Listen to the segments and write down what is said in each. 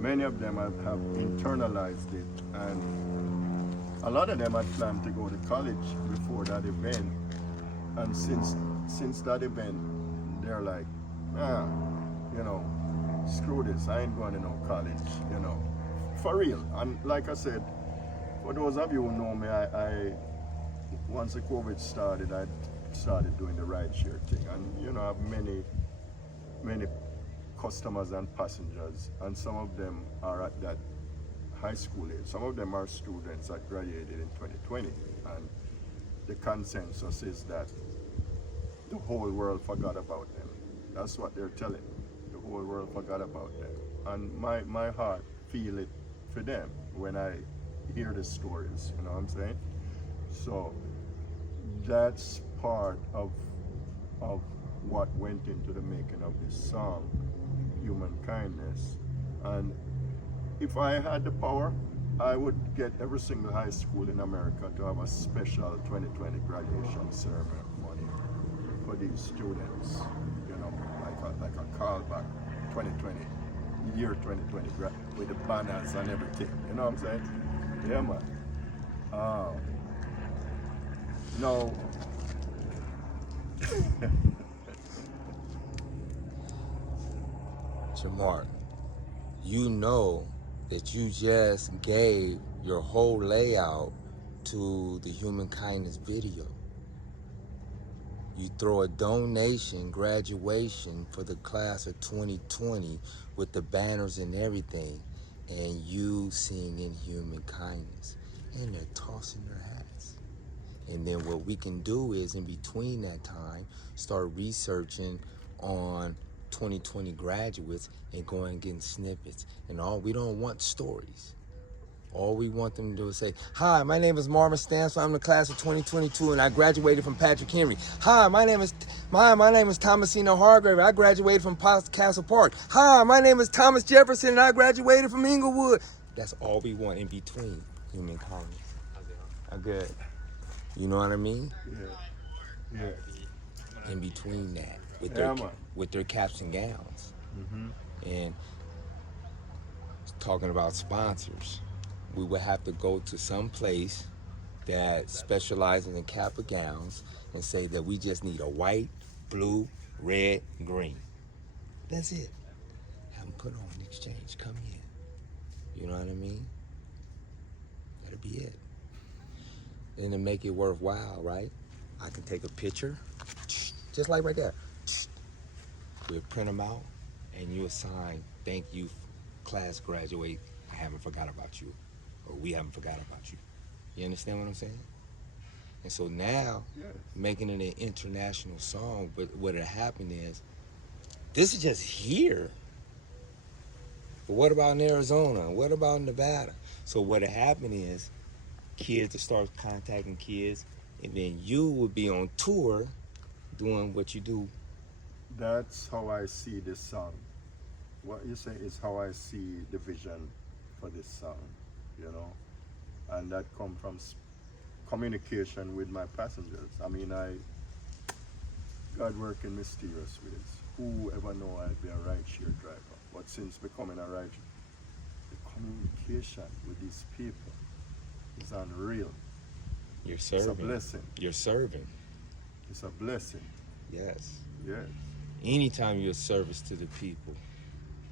many of them have internalized it, and a lot of them had planned to go to college before that event, and since that event, they're like, you know, screw this, I ain't going to no college, you know, for real. And like I said, for those of you who know me, I once the COVID started, I started doing the rideshare thing, and you know, I have many customers and passengers, and some of them are at that high school age. Some of them are students that graduated in 2020, and the consensus is that the whole world forgot about them. That's what they're telling me. The whole world forgot about them. And my heart feel it for them when I hear the stories, you know what I'm saying? So that's part of what went into the making of this song, Human Kindness. And if I had the power, I would get every single high school in America to have a special 2020 graduation ceremony for these students, you know, like a callback 2020, year 2020 with the banners and everything, you know what I'm saying? Yeah, man. No. Jahmark, you know that you just gave your whole layout to the Human Kindness video. You throw a donation graduation for the class of 2020 with the banners and everything, and you singing Human Kindness, and they're tossing their hats. And then what we can do is, in between that time, start researching on 2020 graduates and going and getting snippets. And we don't want stories. All we want them to do is say, hi, my name is Marvin Stansfield. I'm the class of 2022 and I graduated from Patrick Henry. Hi, my name is Thomasino Hargrave. I graduated from Castle Park. Hi, my name is Thomas Jefferson and I graduated from Inglewood. That's all we want in between Human Kindness. I'm good. You know what I mean? Yeah. Yeah. In between that, with their caps and gowns. And talking about sponsors, we would have to go to some place that specializes in cap and gowns and say that we just need a white, blue, red, green. That's it. Have them put on an exchange, come in. You know what I mean? That'll be it. And to make it worthwhile, right? I can take a picture, just like right there. We'll print them out, and you assign, thank you, class graduate, I haven't forgot about you, or we haven't forgot about you. You understand what I'm saying? And so now, making it an international song, but what'll happen is, this is just here. But what about in Arizona? What about in Nevada? So what'll happen is, kids will start contacting kids, and then you will be on tour doing what you do. That's how I see this song. What you say is how I see the vision for this song, you know, and that come from communication with my passengers. I mean, God working mysterious ways. Who ever know I'd be a rideshare driver? But since becoming a rideshare, the communication with these people is unreal. You're serving. It's a blessing. You're serving. It's a blessing. Yes. Yes. Anytime you're a service to the people,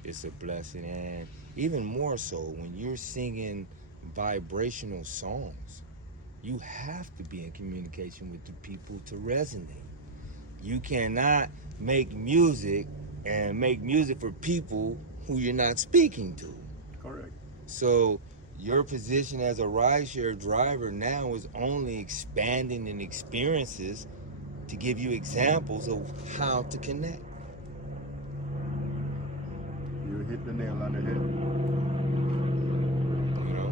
it's a blessing. And even more so when you're singing vibrational songs, you have to be in communication with the people to resonate. You cannot make music and make music for people who you're not speaking to. Correct. So your position as a rideshare driver now is only expanding in experiences to give you examples of how to connect. You hit the nail on the head. You know?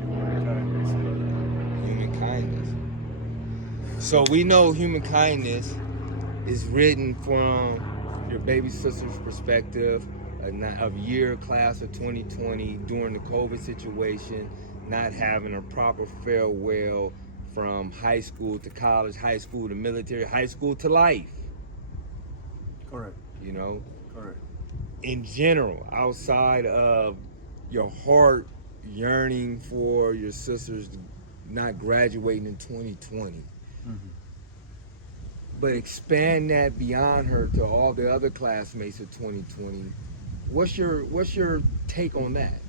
Human kindness, brother. Human kindness. So we know human kindness is written from your baby sister's perspective, a year class of 2020 during the COVID situation, not having a proper farewell from high school to college, high school to military, high school to life. Correct. You know? Correct. in general, outside of your heart yearning for your sisters not graduating in 2020, but expand that beyond her to all the other classmates of 2020. What's your take on that?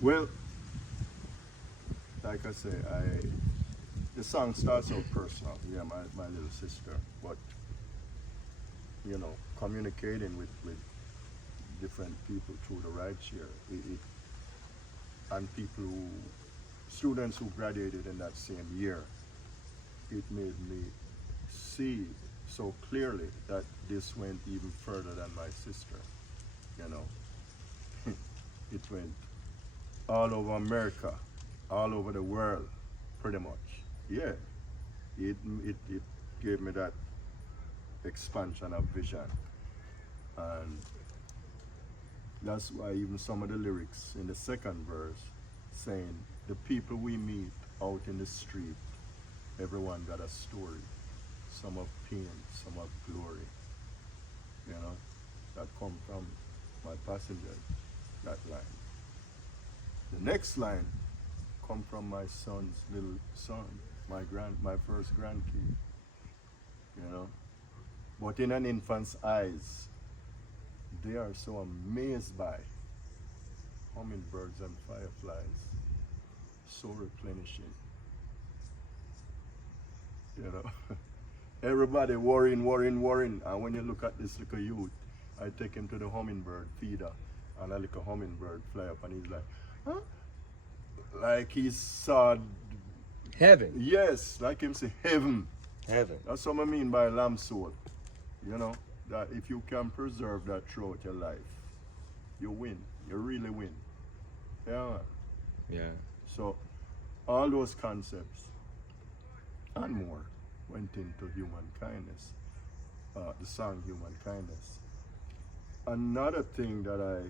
Well, like I say, the song starts out personal. Yeah, my little sister, but communicating with different people through the ride share, and people students who graduated in that same year, it made me see so clearly that this went even further than my sister. You know, it went all over America, all over the world, pretty much. Yeah, it gave me that expansion of vision, and that's why even some of the lyrics in the second verse saying the people we meet out in the street, everyone got a story, some of pain, some of glory. That come from my passenger, that line. The next line come from my son's little son, my first grandkid. But in an infant's eyes, they are so amazed by hummingbirds and fireflies, so replenishing. Everybody worrying. And when you look at this little youth, I take him to the hummingbird feeder, and a little hummingbird fly up, and he's like, huh? Like he saw Heaven. Yes, like him say heaven. Heaven. That's what I mean by lamb soul. That if you can preserve that throughout your life, you win. You really win. Yeah. Yeah. So all those concepts and more went into human kindness. The song Human Kindness. Another thing that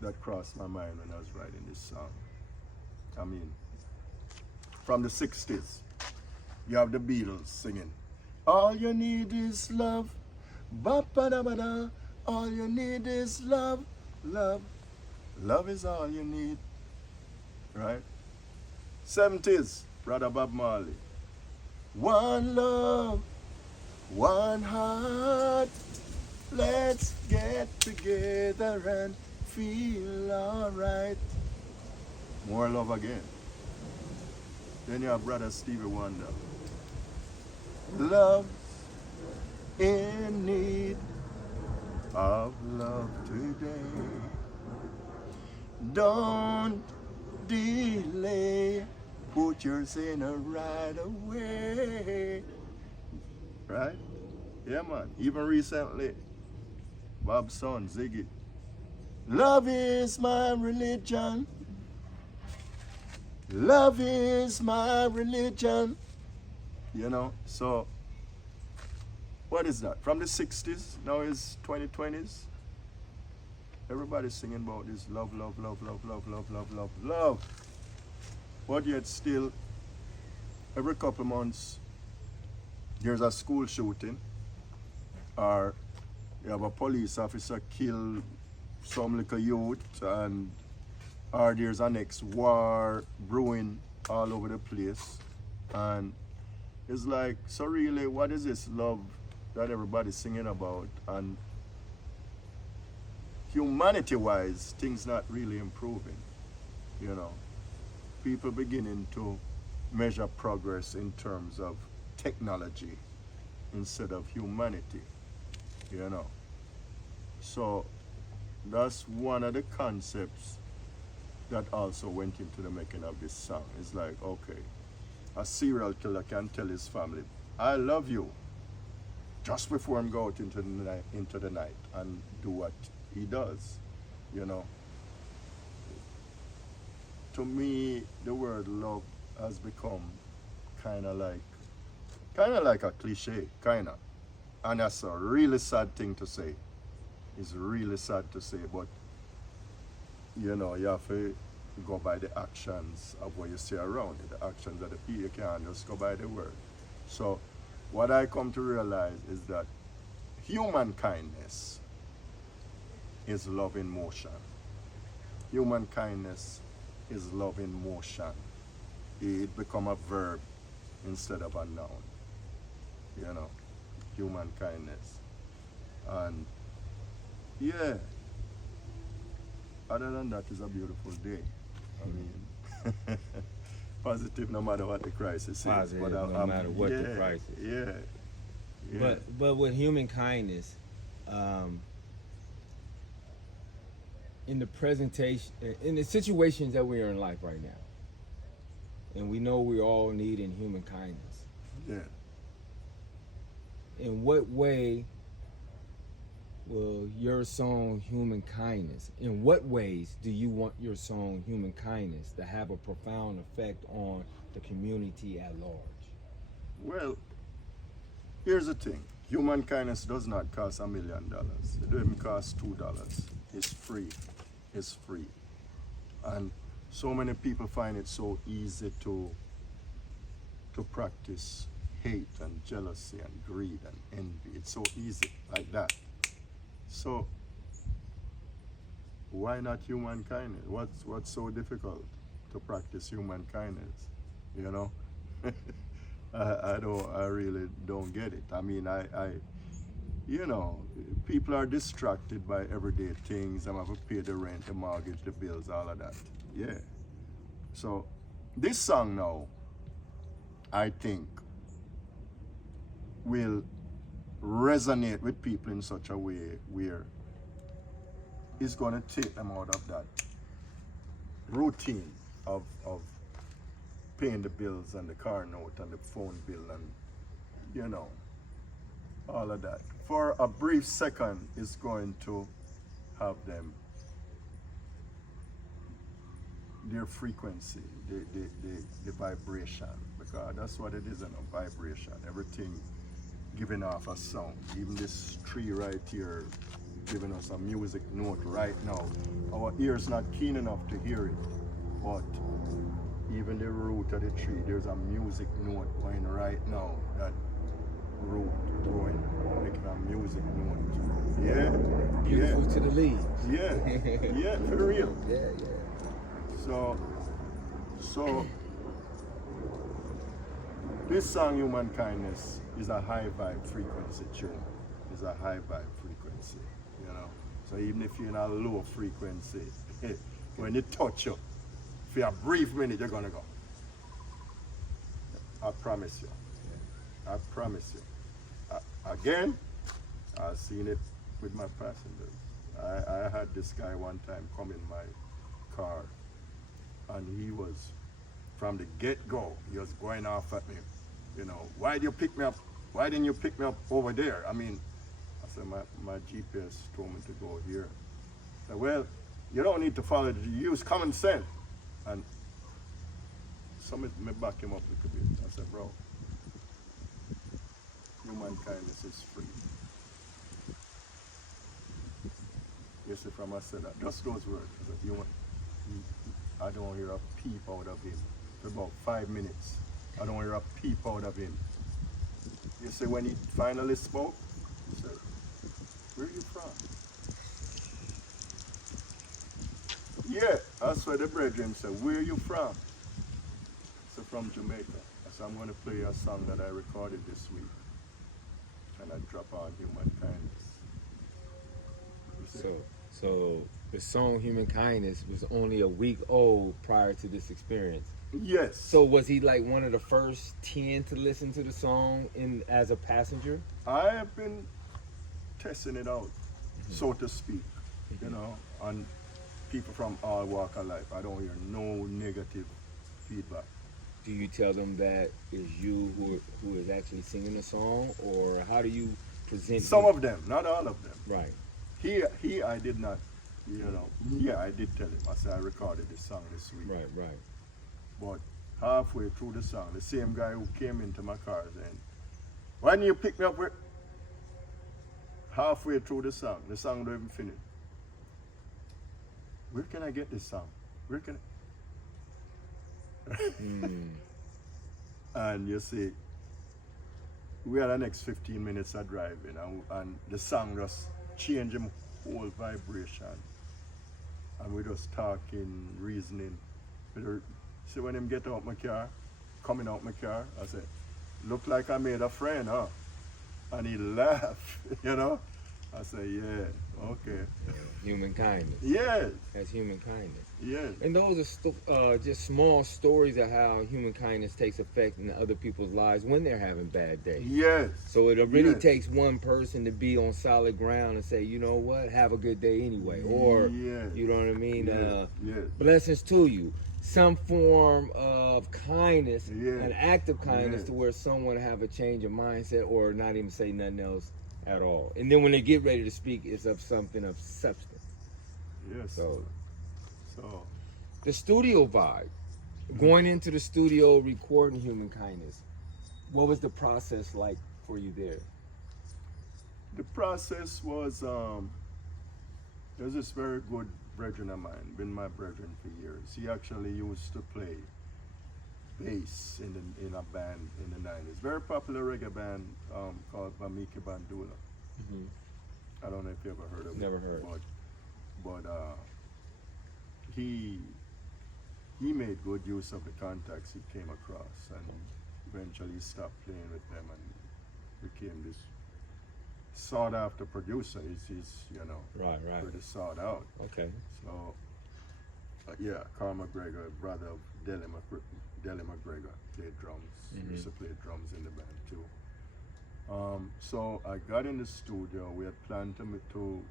that crossed my mind when I was writing this song. I mean, from the 60s, you have the Beatles singing, all you need is love, ba-ba-da-ba-da, all you need is love, love, love is all you need, right? 70s, Brother Bob Marley, one love, one heart, let's get together and feel alright. More love again. Then you have Brother Stevie Wonder. Love's in need of love today. Don't delay. Put yours in a right away. Right? Yeah, man. Even recently, Bob's son, Ziggy. Love is my religion. Love is my religion. So what is that? From the 60s, now it's 2020s. Everybody's singing about this love, love, love, love, love, love, love, love, love. But yet still, every couple months, there's a school shooting, or you have a police officer kill some little youth, and or there's a next war brewing all over the place. And it's like, so really, what is this love that everybody's singing about? And humanity-wise, things not really improving. People beginning to measure progress in terms of technology instead of humanity. So that's one of the concepts that also went into the making of this song. It's like, okay, a serial killer can tell his family, I love you, just before him go out into the night and do what he does. To me, the word love has become kind of like a cliche, and that's a really sad thing to say. It's really sad to say, but you have to go by the actions of what you see around you, the actions of the people. You can't just go by the word. So what I come to realize is that human kindness is love in motion. Human kindness is love in motion. It become a verb instead of a noun. You know, human kindness. And yeah, other than that, it's a beautiful day. I mean, positive no matter what the crisis is. Positive no matter what the crisis. Yeah. But with human kindness, in the presentation, in the situations that we are in life right now, and we know we all need in human kindness. Yeah. In what way will your song Human Kindness, in what ways do you want your song Human Kindness to have a profound effect on the community at large? Well, here's the thing. Human kindness does not cost $1 million. It doesn't even cost $2. It's free. It's free. And so many people find it so easy to practice hate and jealousy and greed and envy. It's so easy like that. So why not human kindness? What's so difficult to practice human kindness? You know? I really don't get it. I mean, you know, people are distracted by everyday things. I'm have to pay the rent, the mortgage, the bills, all of that. Yeah. So this song now, I think, will resonate with people in such a way where it's going to take them out of that routine of paying the bills and the car note and the phone bill and, you know, all of that. For a brief second, it's going to have them, their frequency, the vibration, because that's what it is, a vibration. Everything giving off a sound. Even this tree right here giving us a music note right now. Our ears not keen enough to hear it, but even the root of the tree, there's a music note going right now. That root going, making a music note. Yeah, Beautiful yeah. to the leaves. Yeah, yeah, for real. Yeah. So this song, Human Kindness, is a high vibe frequency tune. It's a high vibe frequency, you know. So even if you're in a low frequency, when it touch you, for a brief minute, you're gonna go. I promise you. I promise you. Again, I've seen it with my passengers. I had this guy one time come in my car, and he was, from the get-go, he was going off at me. You know, why did you pick me up? Why didn't you pick me up over there? I mean, I said, my GPS told me to go here. I said, well, you don't need to follow it. You use common sense. And somebody may back him up a little bit. I said, bro, human kindness is free. You see, from I said that, just those words. I said, I don't hear a peep out of him for about 5 minutes. I don't hear a peep out of him. You see, when he finally spoke, he said, where are you from? Yeah, that's what the brethren said, where are you from? I said, from Jamaica. I said, I'm going to play a song that I recorded this week. And I drop on human kindness. So the song Human Kindness was only a week old prior to this experience. Yes. So was he like one of the first 10 to listen to the song as a passenger? I have been testing it out, so to speak, you know, on people from all walk of life. I don't hear no negative feedback. Do you tell them that is you who is actually singing the song, or how do you present Some of them, not all of them. Right. He I did not, you know, yeah, I did tell him. I said I recorded this song this week. Right. But halfway through the song, the same guy who came into my car saying, why didn't you pick me up with? Halfway through the song don't even finish. Where can I get this song? Where can I? And you see, we had the next 15 minutes of driving, and the song just changed him whole vibration. And we just talking, reasoning. See when him get out my car, coming out my car, I said, look like I made a friend, huh? And he laughed, you know? I said, yeah, okay. Human kindness. Yes, That's human kindness. yes. And those are just small stories of how human kindness takes effect in other people's lives when they're having bad days. Yes. So it really Yes. takes one person to be on solid ground and say, you know what, have a good day anyway. Or, Yes. you know what I mean? Yes. Yes. Blessings to you. Some form of kindness, Yes. an act of kindness Yes. to where someone have a change of mindset or not even say nothing else at all. And then when they get ready to speak, it's of something of substance. Yes. So So, the studio vibe, going into the studio, recording Human Kindness, what was the process like for you there? the process was, there's this very good brethren of mine, been my brethren for years. He actually used to play bass in a band in the 90s. Very popular reggae band called Bamiki Bandula. I don't know if you ever heard of it. Never heard. But he made good use of the contacts he came across, and eventually stopped playing with them and became this sought after producer. He's you know, Right. pretty sought out. Okay. So yeah, Carl McGregor, brother of Dele McGregor, played drums. Used to play drums in the band too. So I got in the studio. We had planned to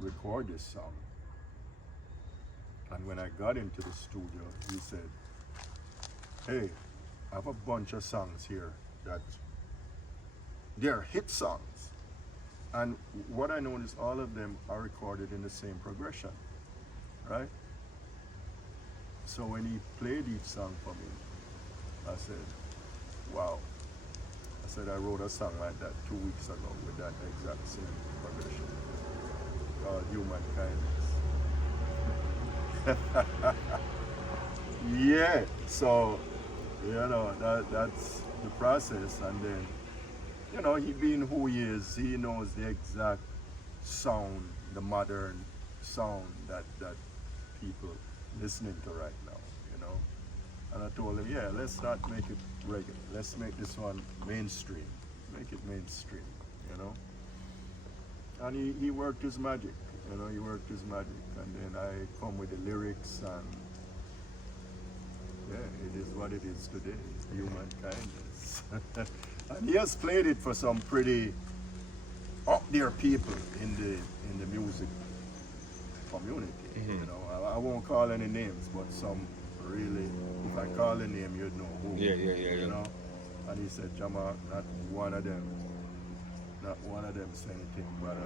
record this song. And when I got into the studio, he said, hey, I have a bunch of songs here that they're hit songs. And what I noticed, all of them are recorded in the same progression, right? So when he played each song for me, I said, wow. I said, I wrote a song like that 2 weeks ago with that exact same progression called Human Kindness. Yeah, so, you know, that's the process. And then, you know, he being who he is, he knows the exact sound, the modern sound that people listening to right now, you know. And I told him, yeah, let's not make it reggae. Let's make this one mainstream. Make it mainstream, you know. And he worked his magic, you know, he worked his magic. And then I come with the lyrics, and yeah, it is what it is today, Human Kindness. And he has played it for some pretty up there people in the music community. You know, I won't call any names, but some really, if I call a name, you'd know who. Yeah. You know, and he said, Jahmark, not one of them say anything, but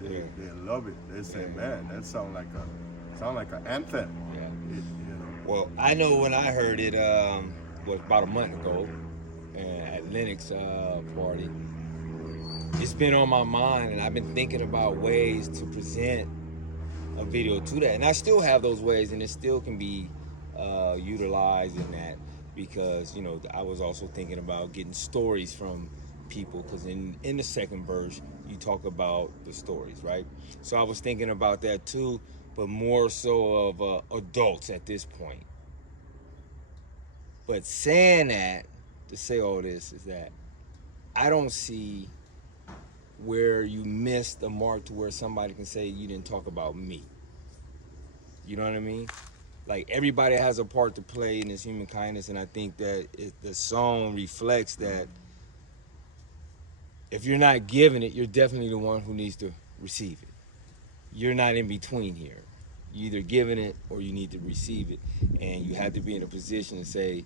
they love it. They say, man, that sound like an anthem. Yeah. You know. Well, I know when I heard it was about a month ago at Lennox party. It's been on my mind, and I've been thinking about ways to present a video to that, and I still have those ways, and it still can be utilized in that, because you know I was also thinking about getting stories from people, because in the second verse you talk about the stories, right? So I was thinking about that too, but more so of adults at this point. But saying that, to say all this is that I don't see where you missed the mark to where somebody can say you didn't talk about me. You know what I mean? Like, everybody has a part to play in this Human Kindness, and I think that the song reflects that if you're not giving it, you're definitely the one who needs to receive it. You're not in between here. You're either giving it or you need to receive it, and you have to be in a position to say,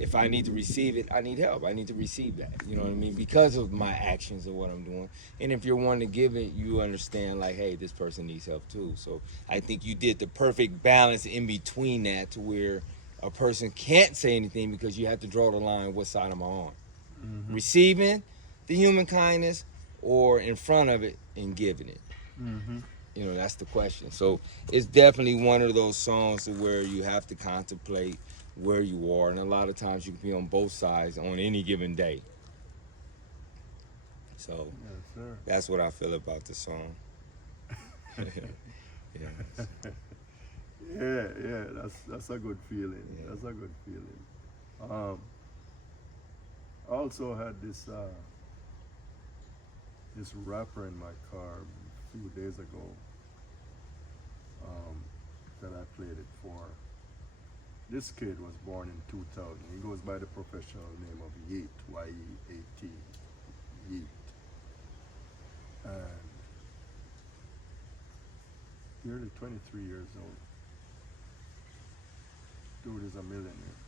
if I need to receive it, I need help. I need to receive that. You know what I mean? Because of my actions and what I'm doing. And if you're one to give it, you understand, like, hey, this person needs help too. So I think you did the perfect balance in between that, to where a person can't say anything because you have to draw the line, what side am I on? Receiving the human kindness, or in front of it and giving it? You know, that's the question. So it's definitely one of those songs to where you have to contemplate where you are, and a lot of times you can be on both sides on any given day. So Yes, sir. that's what I feel about the song. Yeah. Yeah, that's a good feeling. Yeah. That's a good feeling. I also had this rapper in my car a few days ago that I played it for. This kid was born in 2000. He goes by the professional name of Yeat, Y-E-A-T, Yeat. And nearly 23 years old. Dude is a millionaire.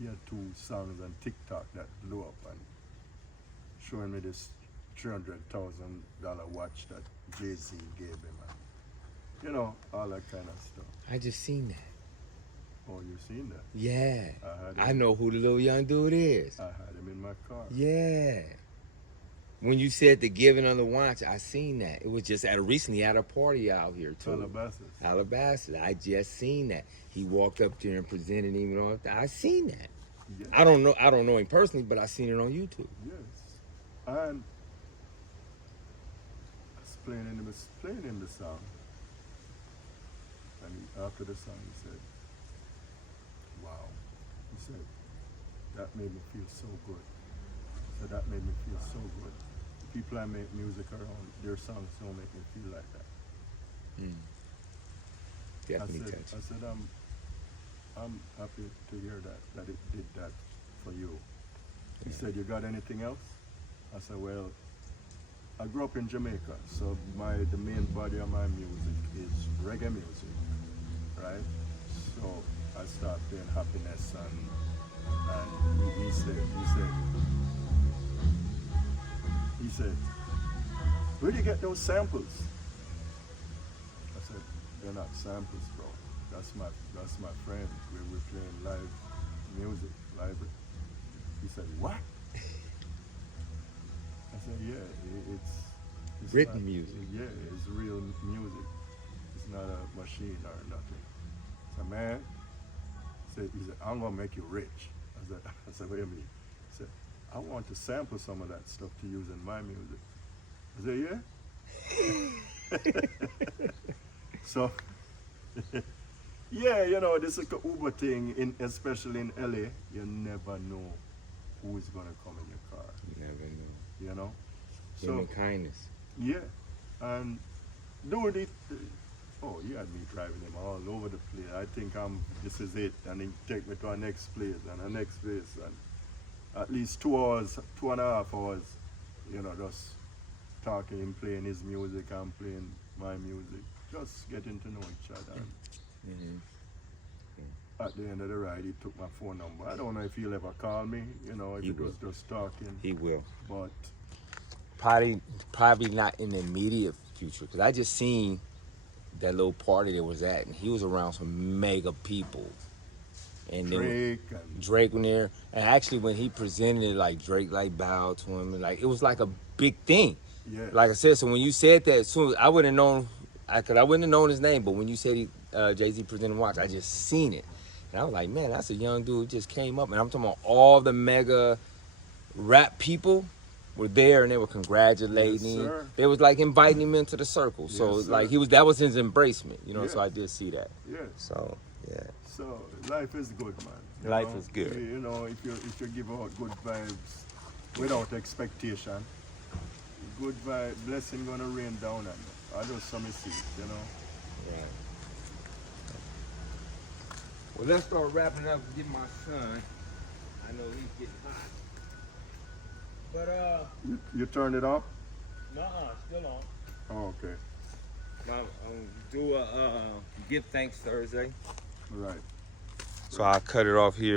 He had 2 songs on TikTok that blew up and showing me this $300,000 watch that Jay-Z gave him. And, you know, all that kind of stuff. I just seen that. Oh, you seen that? Yeah. I I know who the little young dude is. I had him in my car. Yeah. When you said the giving of the watch, I seen that. It was just recently at a party out here too. Calabasas. I just seen that. He walked up there and presented him and all that. I seen that. Yes. I don't know him personally, but I seen it on YouTube. Yes. And I was playing him the song. And after the song he said, wow. He said, that made me feel so good. So that made me feel so good. The people I make music around, their songs don't make me feel like that. Definitely I touching. said, I'm happy to hear that it did that for you. He said, you got anything else? I said, well, I grew up in Jamaica, so the main body of my music is reggae music, right? So I started playing Happiness and he said, where do you get those samples? I said, they're not samples, bro. That's my friend. We're playing live music, live. He said, what? I said, yeah, it's Written not, music. Yeah, it's real music. It's not a machine or nothing. So man, he said, I'm gonna make you rich. I said, what do you mean? He said, I want to sample some of that stuff to use in my music. I said, yeah? So, yeah, you know, this is a Uber thing, especially in LA. You never know who is going to come in your car. You never know. You know? Human kindness. Yeah. And doing it, oh, he had me driving him all over the place. I think this is it. And he take me to our next place and our next place. And at least 2 hours, 2.5 hours, you know, just talking, him playing his music, I'm playing my music, just getting to know each other. At the end of the ride, he took my phone number. I don't know if he'll ever call me, you know, if it was just talking. He will. But probably not in the immediate future, because I just seen that little party that was at, and he was around some mega people. And Drake went there, and actually when he presented it, like Drake like bowed to him, and like it was like a big thing. yeah, Like I said, so when you said that, soon I wouldn't have known, I wouldn't have known his name, but when you said Jay-Z presented Watch, I just seen it, and I was like, man, that's a young dude who just came up, and I'm talking about all the mega rap people were there, and they were congratulating him. Sir. They was like inviting him into the circle. So Yes, like sir. that was his embracement, you know. Yes. So I did see that. yeah. So yeah. So life is good, man. You Life know? is good. You know, if you give out good vibes without expectation, good vibe, blessing gonna rain down on you. I just some see, you know. Right. Well, let's start wrapping up and get my son. I know he's getting hot. But You turn it off? still on. Oh, okay. I'm do a give thanks Thursday. Right. So I'll cut it off here.